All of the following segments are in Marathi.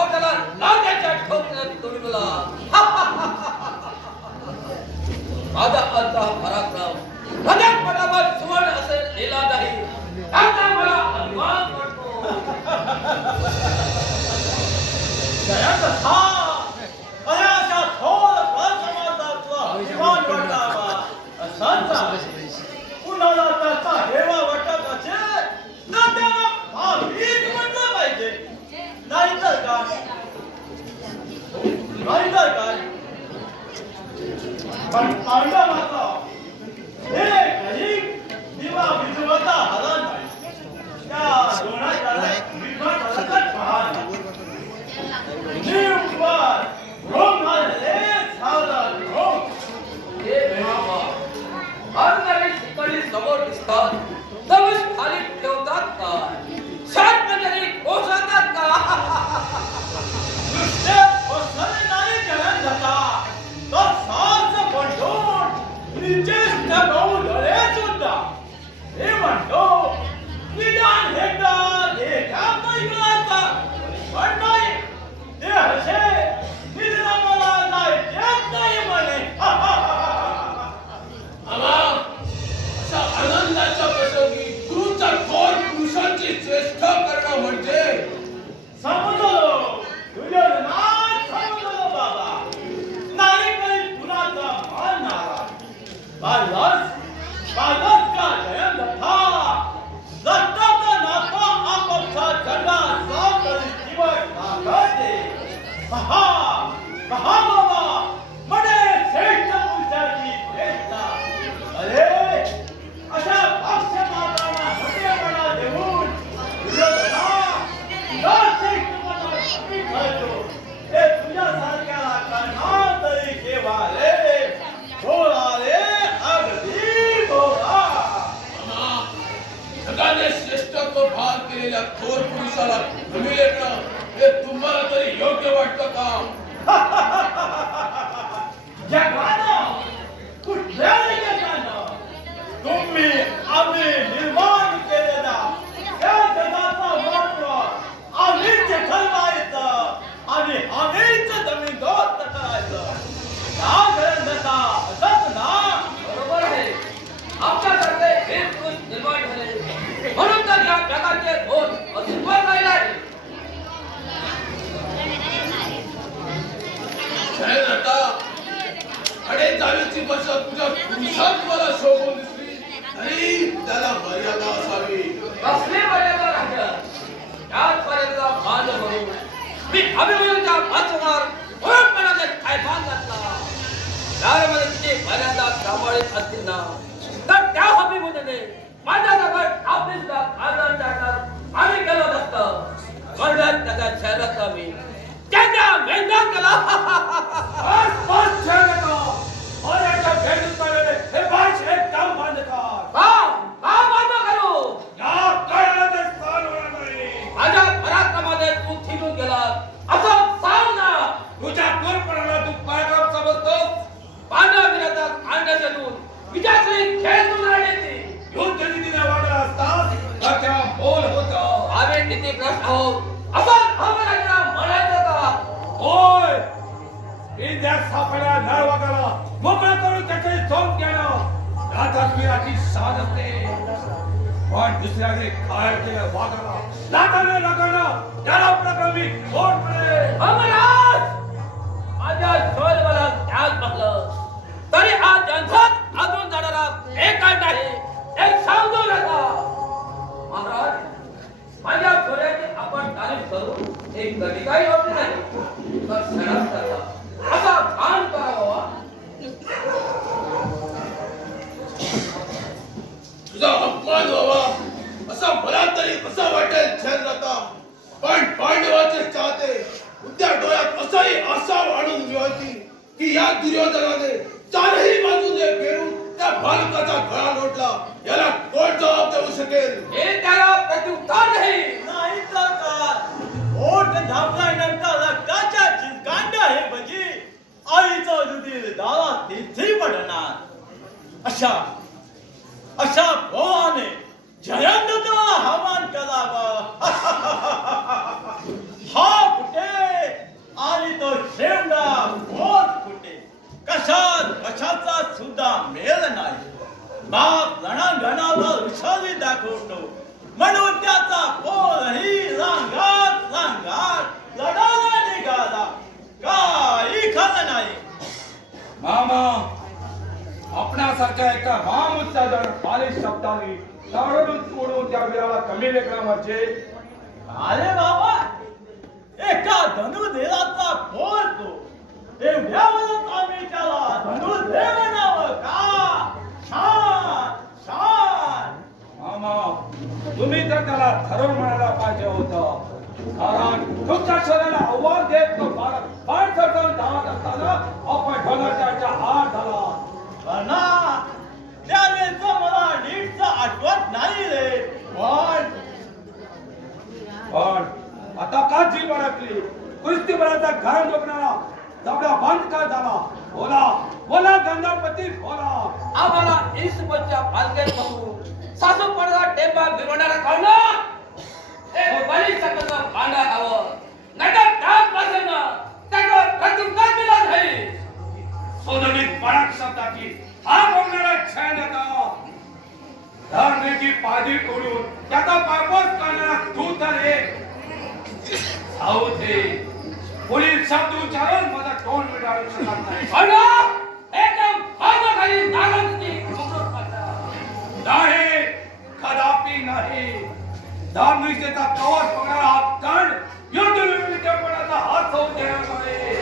पोटाला लागायच्या ठोकण्यात तुडवला. माझा आता पराक्रम हजात पटावर सुवर्ण असेल लिहिला नाही. आता मला अभिमान वाटतो. जयंत था अशा थोर समाजाचा तुला अभिमान वाटावा असाचा कुणाला त्याचा हेवा वाटत असेल ना त्याला भावीत म्हटलं पाहिजे. नाहीतर काय पण पांडवाचा हे काही दिवा विजवता आला नाही. त्या दोनाला विकट हलकट पहा. जीववर रोम झाले झाला रोम. हे बेमामा अर्धवेळ शिकली समोर दिसतात. तवस खाली ठेवतात का? शांत जरी कोसळतात का? नुसते कोसळले नाही जलन जाता. तो साज पडून निचेष्ट भाऊ डोळे सुद्धा. हे म्हणतो निदान एकदा एका मैदानाचा पण नाही. ते हसे निद्रा मला नाही देत नाही म्हणे. आम्हा अशा आनंदाच्या प्रसंगी गुरुच्या थोर पुरुषांची चेष्टा करणं म्हणजे समजलो दुर्योधना समजलो बाबा. नाही काही कुणाचा मान नाराज. बालस का जयंत था. रक्ताचा नाता आपापसात झंडा साफ करी जीवन टाकायचे. पहा बाबा मने श्रेष्ठ पुरुषाची श्रेष्ठता. अरे अशा पक्षपाताला हटेपणा देऊन दुर्योधना तुझा श्रेष्ठपणा कमी करतो. हे तुझ्यासारख्याला करणार तरी केव्हा रे. भोळा रे अगदी भोळा. आम्हा जगाने श्रेष्ठत्व भार केलेल्या थोर पुरुषाला कमी लेखणं हे तुम्हाला तरी योग्य वाटतं का? जगानं कुठल्याही जगानं तुम्ही आम्ही निर्माण केलेला त्या जगाचा महत्व आम्हीच ठरवायचं आणि आम्हीच जमीनदोस्त करायचं. ना गरजता असत ना. बरोबर आहे. आमच्यासारखे हे पुरुष निर्माण झाले म्हणून तर या जगाचे बोध अस्तित्वात राहिले आहे. जयंता अडे जावीची भाषा तुझ्या पुरुषात्वाला शोभून दिसली तरी त्याला मर्यादा असावी. कसली मर्यादा राहिल्या? त्याच मर्यादेचा मान म्हणून मी अभिमन्यूच्या वाचणार ओळखपणाचे खायमान घातला. त्यामध्ये तिची मर्यादा सांभाळीत असतील ना तर त्या अभिमन्यूने माझ्या जगात आपली सुद्धा खासदार जाणार आम्ही केलं नसतं. म्हणून त्याचा शहरात आम्ही त्याच्या वेंदा केला. बस जगतो माझ्या भेटून चालले हे बाच एक काम बंद कर. का बंद करू? या कळलं स्थान होणार नाही. माझ्या पराक्रमाने तू थिरून गेला असं सांग ना. तुझ्या दूरपणाला तू पराक्रम समजतोस. पांडवविरोधात कांड्याचे दूध विजयाश्री खेळून राहिली. युद्ध नीतीने वागला असतास तर तेव्हा बोल होतं. आम्ही किती प्रश्न आहोत असं भावनांना म्हणायचं का? होय इंद्यात सापड्या नर वागाला मोकळं करून त्याचे झोप घेणं राधात वीराची साध असते. पण दुसऱ्याने काय केलं वागाला लाटाने लागणं त्याला प्रक्रमी कोण पडे. महाराज माझ्या शोध मला त्याग बसलं तरी आज जन्मात अजून जाणारा एक नाही एक सांगतो नका. महाराज माझ्या शोधाची आपण तारीफ करू हे कधी काही होत नाही. तर क्षणात करा. असा भान करावा. तुझा अपमान व्हावा असा मला तरी कसा वाटेल जयंता. पण पांडवाचे चाहते उद्या डोळ्यात असाही आसाव आणून मिळवतील की या दुर्योधनाने चारही बाजूने पेरून त्या बालकाचा गळा लोटला. याला कोण जबाब देऊ शकेल? हे त्याला प्रत्युत्तर नाही. नाही तर काय ओठ धावल्यानंतर रक्ताच्या चिंकांड्या हे भजी आईचं रुधिर दारात तिथे पडणार. अशा भोवाने जयंतला आव्हान करावं. हा कुठे एका रामउच्चारण बालिश शब्दाने ताडून तोडून त्या वीराला कमी लेकरा म्हणजे अरे बाबा एका धनुर्धराचा पोर तो एवढ्यावरच आम्ही त्याला धनुर्धर म्हणावं का? छान छान मामा, तुम्ही तर त्याला ठरवून म्हणायला पाहिजे होतं. कारण तुमच्या शरीराला आव्हान देत तो बाण चढवून धावत असताना आपण ढोलाच्या आत झाला ना. त्यावेळेच मला नीटच आठवत नाही रे. पण आता का जीव अडकली? कुस्तीपणाचा घाण डोकणारा जबडा बंद का झाला? बोला बोला गंगापती बोला. आम्हाला इन्स्पच्या पालख्यात बघू सासू पडदा टेंबा बिरवणारा कळला एक बळी सकत भांडा हवं नाहीतर डाग बसणं त्याचं प्रत्युत्तर दिलं जाईल. सोदनीत पराग शब्दाची हा बोलणारा छान होता. धरण्याची पादी तोडून त्याचा पायपोस करणारा तू तर एक साऊथे. पुढील शब्द उच्चारून माझा तोंड मिटाळू शकत नाही. एकदम खाली नागांची घुमरून पडला. नाही, कदापि नाही. धार्मिकतेचा कवच पकडायला हात काढ. युद्धविद्यापणाचा हात होऊन देणार नाही.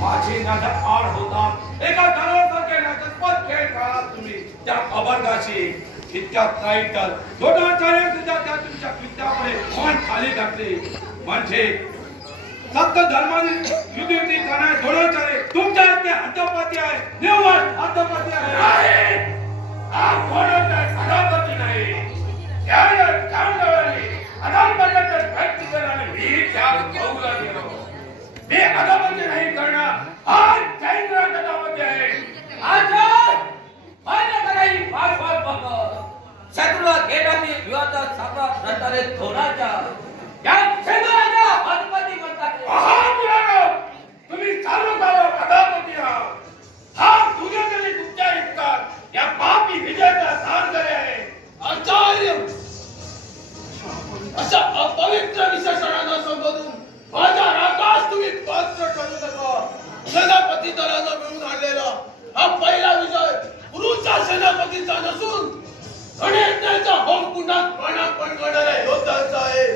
माझी नजर आड होता. एका गणासारखे नजरपत खेळ खेळात तुम्ही त्या अभंगाशी. इतक्यात नाही तर दोडाचार्य सुद्धा त्या तुमच्या कृत्यामुळे मान खाली घातले. म्हणजे फक्त धर्माने युद्ध करणारे दोडाचार्य तुमच्या इथे अधपती आहे. निव्वळ अधपती आहे. हा कोणाचा अधपती नाही. त्याला चांगल्याने अधपतीचा व्यक्ती करणारे मी त्या भाऊला गेलो. मी अधपती नाही करणार. हा चैत्र अधपती आहे. आचार माझ्या कराई फार बघ शत्रूला गेडाची विवादा सापडा रटारे धोराच्या या शेजाऱ्याच्या अधपती म्हणतात. मुलांनो, तुम्ही चालू अधपती आहात. हा तुझ्या तरी तुमच्या इतकाच या पापी विजयाचा सारखरे आहे. आचार्य अशा अपवित्र विशेषणांना संबोधून माझ्या रागास तुम्ही पात्र ठरू नका. सेनापती दलानं मिळून आणलेला हा पहिला विजय गुरुच्या सेनापतीचा नसून गणेशचा होम कुंडात प्राणार्पण करणाऱ्या योद्धांचा आहे.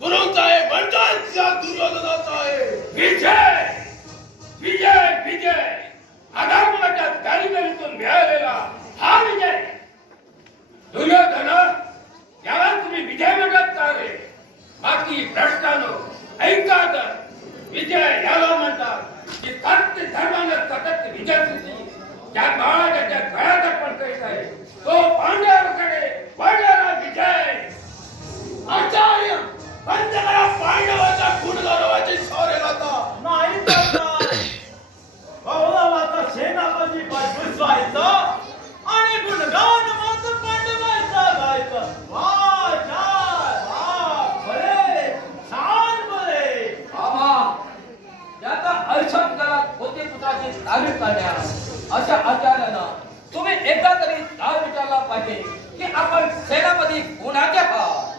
गुरुचा आहे म्हणजेच या दुर्योधनाचा आहे. विजय विजय विजय अधर्माच्या दारिद्र्यातून मिळालेला हा विजय. दुर्योधन याला तुम्ही विजय म्हणत का रे? बाकी भ्रष्टानो ऐका तर विजय याला म्हणतात की सत्य धर्मानं सतत विजय होती. ज्या बाळाच्या त्या गळ्यात अर्पण करीत आहे तो पांडवांकडे पडलेला विजय. आचार्य बंद करा पांडवाचा गुणगौरवाची शौर्य गाथा. नाही तर पौरवाचा सेनापती पाठवून व्हायचं आणि गुणगान माझं पांडवायचं गायचं. वा बरे छान बरे. आम्हा याचा अर्षद घरात होते पुत्राची तारीफ काढल्या अशा आचार्यानं तुम्ही एकदा तरी नाव विचारला पाहिजे की आपण सेनापती कोणाचे आहात.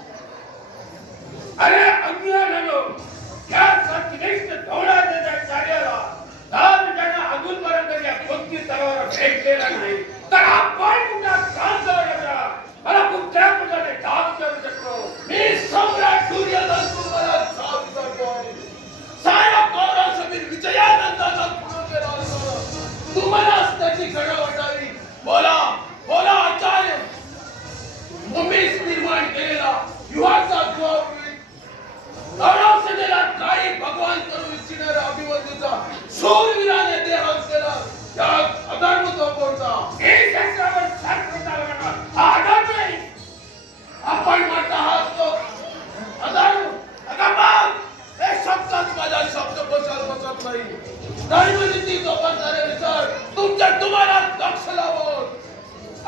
अरे अज्ञानानो, या सत्यनिष्ठ धोरणाच्या कार्याला दहा मिनिटांना अजूनपर्यंत या कोणती तलवार भेटलेला नाही. तर आपण कुठला काम करण्याचा मला कुठल्या प्रकारे काम करू शकतो. मी सम्राट दुर्योधन तुम्हाला साथ करतोय. साऱ्या कौरवासमोर विजयानंदाचा पूर्ण केला असतो. तुम्हालाच त्याची गरज वाटावी. बोला बोला आचार्य. तुम्हीच निर्माण केलेला युवाचा जबाब सेनेला काही भगवान करू इच्छिणाऱ्या अभिमन्यूचा शूरवीराने देहांत केला. या अधर्म तो कोणता? हे शस्त्रावर साथ चालवणं हा अधर्म नाही. आपण म्हणत आहात तो अधर्म. हे शब्दच माझ्या शब्दकोशात बसत नाही. धर्मनीती जोपासणारे विचार तुमच्या तुम्हाला लक्ष लावून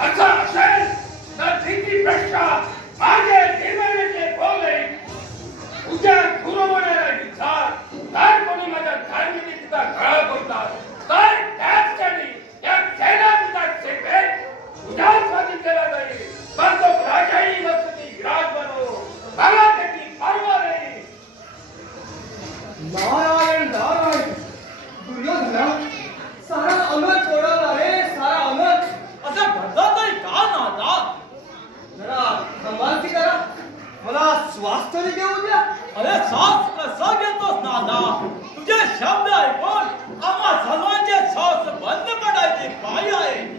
असं असेल तर भीती भ्रष्टा माझे निर्माणाचे बोले उद्या गुरुवराला विचार काय कोणी माझ्या धार्मिकतेचा गळा बोलतात तर त्याच क्षणी या सेनापतीचा भेट उद्या स्वाधीन केला जाईल. पण तो राजाही वस्तूची विराज बनो. मला त्याची पर्वा नाही. नारायण नारायण. दुर्योधना सारा अंग चोरवला रे. शब्द ऐकून आम्हा सर्वांचे श्वास बंद पडायची पाळी आहे.